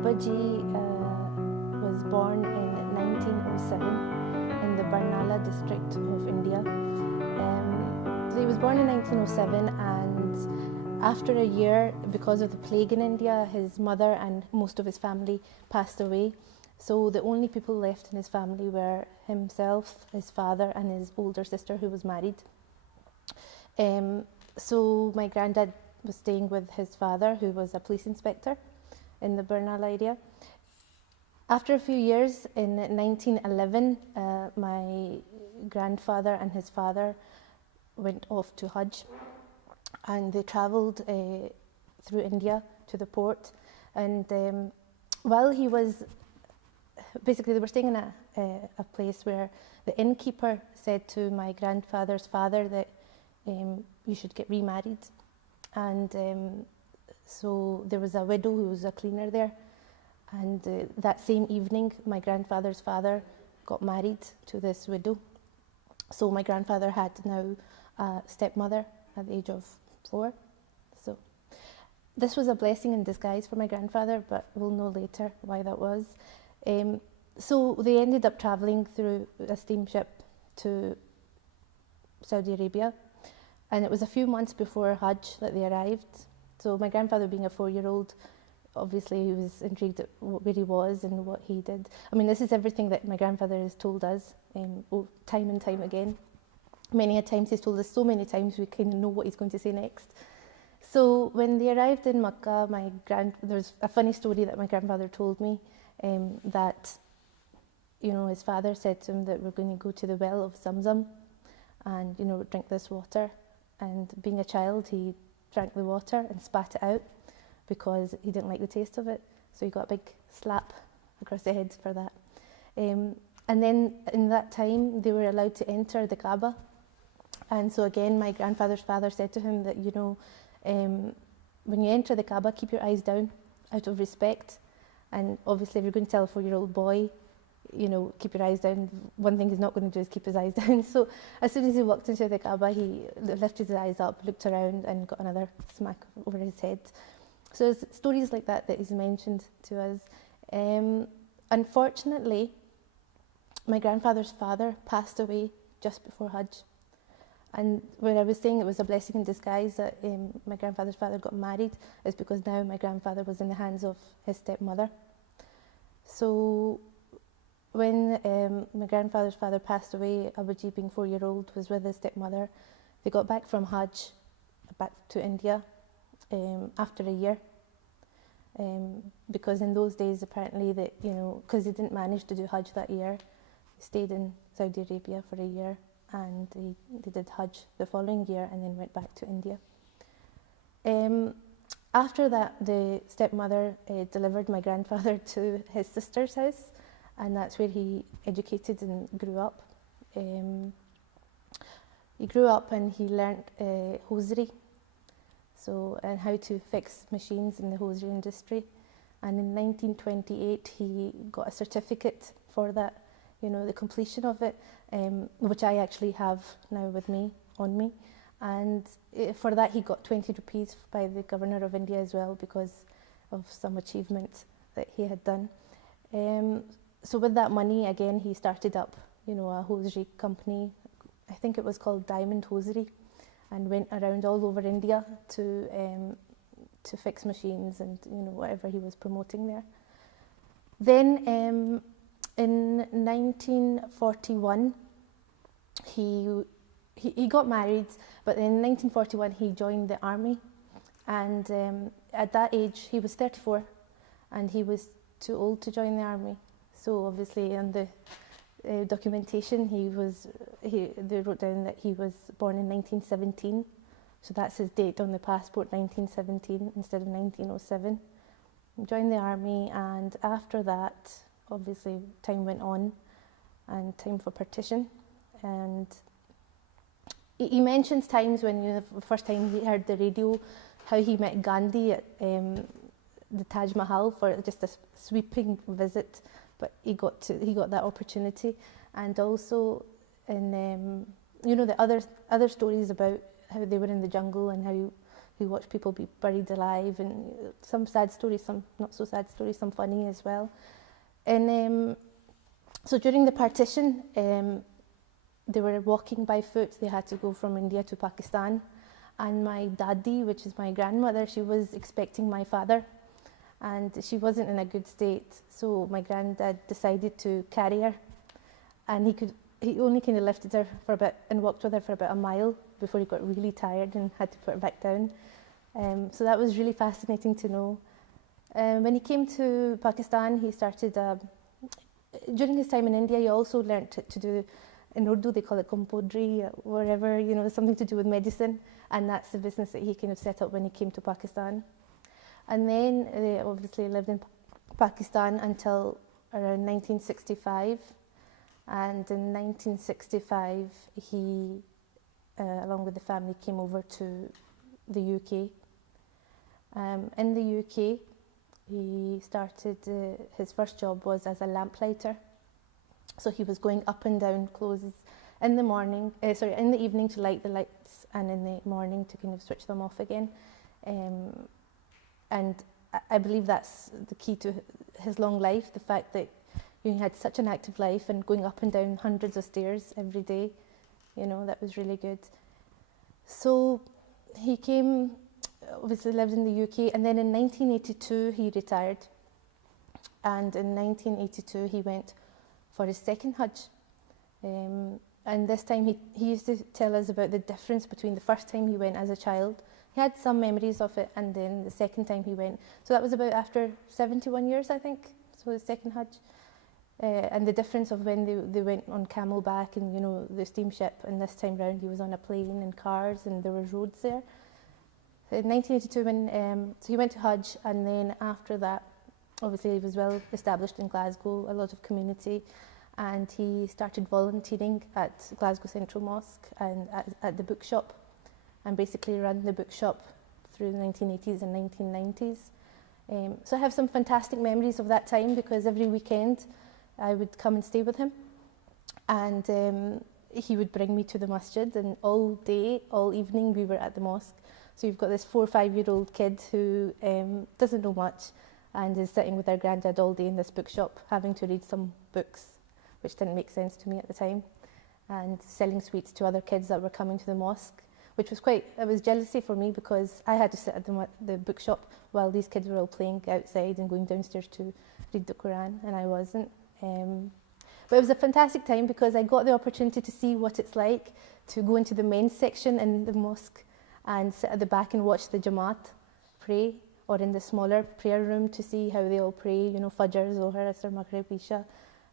Abaji was born in 1907 in the Barnala district of India. So he was born in 1907, and after a year, because of the plague in India, his mother and most of his family passed away. So the only people left in his family were himself, his father, and his older sister, who was married. So my granddad was staying with his father, who was a police inspector in the Barnala area. After a few years, in 1911, my grandfather and his father went off to Hajj, and they travelled through India to the port. And while he was, basically they were staying in a place where the innkeeper said to my grandfather's father that you should get remarried. And so there was a widow who was a cleaner there, and that same evening my grandfather's father got married to this widow. So my grandfather had now a stepmother at the age of 4. So this was a blessing in disguise for my grandfather, but we'll know later why that was. So they ended up travelling through a steamship to Saudi Arabia, and it was a few months before Hajj that they arrived. So my grandfather, being a 4-year-old, obviously he was intrigued at where he was and what he did. I mean, this is everything that my grandfather has told us time and time again. Many a times he's told us, so many times we kind of know what he's going to say next. So when they arrived in Makkah, there's a funny story that my grandfather told me, that his father said to him that we're going to go to the well of Zamzam and drink this water. And being a child, he drank the water and spat it out because he didn't like the taste of it. So he got a big slap across the head for that. And then in that time, they were allowed to enter the Kaaba. And so again, my grandfather's father said to him that, when you enter the Kaaba, keep your eyes down out of respect. And obviously, if you're going to tell a 4-year-old boy, keep your eyes down, one thing he's not going to do is keep his eyes down. So as soon as he walked into the Kaaba, he lifted his eyes up, looked around, and got another smack over his head. So it's stories like that he's mentioned to us. Unfortunately, my grandfather's father passed away just before Hajj. And when I was saying it was a blessing in disguise that my grandfather's father got married, is because now my grandfather was in the hands of his stepmother. So when my grandfather's father passed away, Abaji, being 4-year-old, was with his stepmother. They got back from Hajj, back to India, after a year. Because in those days, apparently, because they didn't manage to do Hajj that year, they stayed in Saudi Arabia for a year, and they did Hajj the following year and then went back to India. After that, the stepmother delivered my grandfather to his sister's house, and that's where he educated and grew up. He grew up and he learnt hosiery, and how to fix machines in the hosiery industry. And in 1928, he got a certificate for that, the completion of it, which I actually have now with me, on me. And for that, he got 20 rupees by the Governor of India as well, because of some achievement that he had done. So with that money, again, he started up, a hosiery company. I think it was called Diamond Hosiery, and went around all over India to fix machines and whatever he was promoting there. Then in 1941, he got married, but in 1941 he joined the army, and at that age he was 34, and he was too old to join the army. So obviously in the documentation they wrote down that he was born in 1917, so that's his date on the passport, 1917 instead of 1907. He joined the army, and after that, obviously time went on, and time for partition. And he mentions times when the first time he heard the radio, how he met Gandhi at the Taj Mahal for just a sweeping visit, but he got that opportunity. And also in the other stories about how they were in the jungle and how he watched people be buried alive, and some sad stories, some not so sad stories, some funny as well. And so during the partition, they were walking by foot. They had to go from India to Pakistan. And my daddy, which is my grandmother, she was expecting my father. And she wasn't in a good state. So my granddad decided to carry her. And he only kind of lifted her for a bit and walked with her for about a mile before he got really tired and had to put her back down. So that was really fascinating to know. When he came to Pakistan, he started, during his time in India, he also learnt to do, in Urdu they call it compodry, wherever, you know, something to do with medicine. And that's the business that he kind of set up when he came to Pakistan. And then they obviously lived in Pakistan until around 1965. And in 1965, he, along with the family, came over to the UK. In the UK, he started, his first job was as a lamplighter. So he was going up and down closes in the morning, in the evening to light the lights, and in the morning to kind of switch them off again. And I believe that's the key to his long life, the fact that he had such an active life and going up and down hundreds of stairs every day. You know, that was really good. So he came, obviously lived in the UK, and then in 1982 he retired. And in 1982 he went for his second Hajj. And this time he used to tell us about the difference between the first time he went as a child. He had some memories of it, and then the second time he went. So that was about after 71 years, I think, so his second Hajj. And the difference of when they went on camelback and, you know, the steamship, and this time round he was on a plane and cars, and there were roads there. In 1982, so he went to Hajj, and then after that, obviously he was well established in Glasgow, a lot of community, and he started volunteering at Glasgow Central Mosque and at the bookshop, and basically ran the bookshop through the 1980s and 1990s. So I have some fantastic memories of that time, because every weekend I would come and stay with him, and he would bring me to the masjid, and all day, all evening we were at the mosque. So you've got this 4 or 5 year old kid who doesn't know much and is sitting with our granddad all day in this bookshop having to read some books, which didn't make sense to me at the time, and selling sweets to other kids that were coming to the mosque, which was it was jealousy for me, because I had to sit at the bookshop while these kids were all playing outside and going downstairs to read the Quran, and I wasn't. But it was a fantastic time, because I got the opportunity to see what it's like to go into the men's section in the mosque and sit at the back and watch the Jamaat pray, or in the smaller prayer room to see how they all pray, you know, Fajr, Zohar, Asr, Maghrib, Isha,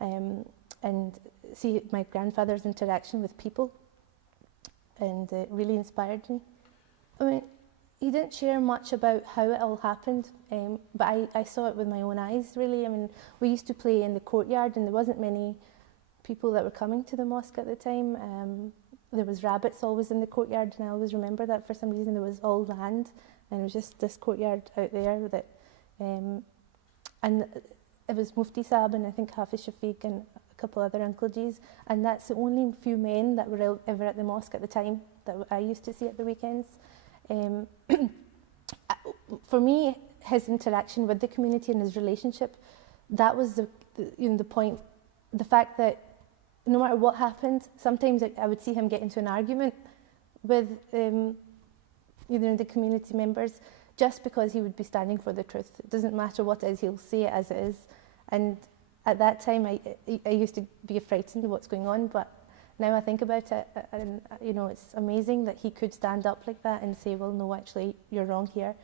and see my grandfather's interaction with people, and it really inspired me. I mean, he didn't share much about how it all happened, but I saw it with my own eyes, really. I mean, we used to play in the courtyard, and there wasn't many people that were coming to the mosque at the time. There was rabbits always in the courtyard, and I always remember that for some reason. There was all land, and it was just this courtyard out there that, and it was Mufti Saab and I think Hafiz Shafiq and a couple other Uncle G's, and that's the only few men that were ever at the mosque at the time that I used to see at the weekends. For me, his interaction with the community and his relationship, that was the point, the fact that no matter what happened, sometimes I would see him get into an argument with the community members, just because he would be standing for the truth. It doesn't matter what it is, he'll say it as it is. And at that time, I used to be frightened of what's going on, but now I think about it, and it's amazing that he could stand up like that and say, well, no, actually, you're wrong here.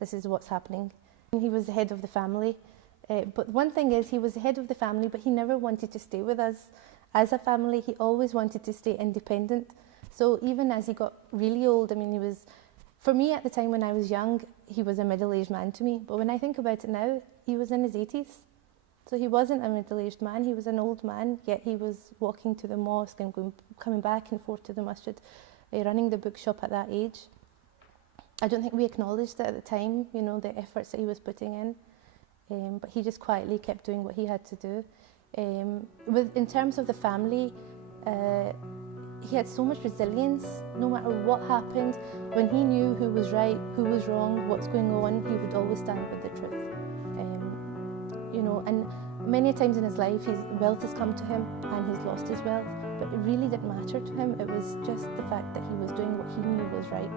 This is what's happening. And he was the head of the family. But one thing is, he was the head of the family, but he never wanted to stay with us as a family. He always wanted to stay independent. So even as he got really old, I mean, for me at the time when I was young, he was a middle-aged man to me. But when I think about it now, he was in his 80s. So he wasn't a middle-aged man, he was an old man, yet he was walking to the mosque and coming back and forth to the masjid, running the bookshop at that age. I don't think we acknowledged it at the time, the efforts that he was putting in, but he just quietly kept doing what he had to do. In terms of the family, he had so much resilience. No matter what happened, when he knew who was right, who was wrong, what's going on, he would always stand with the truth. And many times in his life, his wealth has come to him and he's lost his wealth, but it really didn't matter to him. It was just the fact that he was doing what he knew was right.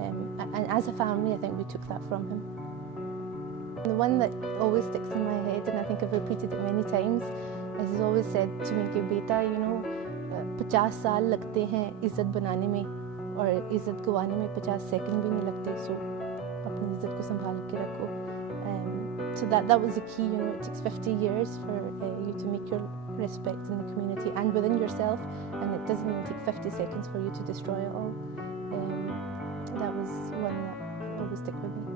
And as a family, I think we took that from him. The one that always sticks in my head, and I think I've repeated it many times, is he's always said to me कि बेटा, 50 साल लगते हैं इज़्ज़त बनाने में और इज़्ज़त गंवाने में 50 सेकंड भी नहीं लगते, सो अपनी इज़्ज़त को संभाल के रखो. So that was the key. It takes 50 years for you to make your respect in the community and within yourself, and it doesn't even take 50 seconds for you to destroy it all. That was one that always stick with me.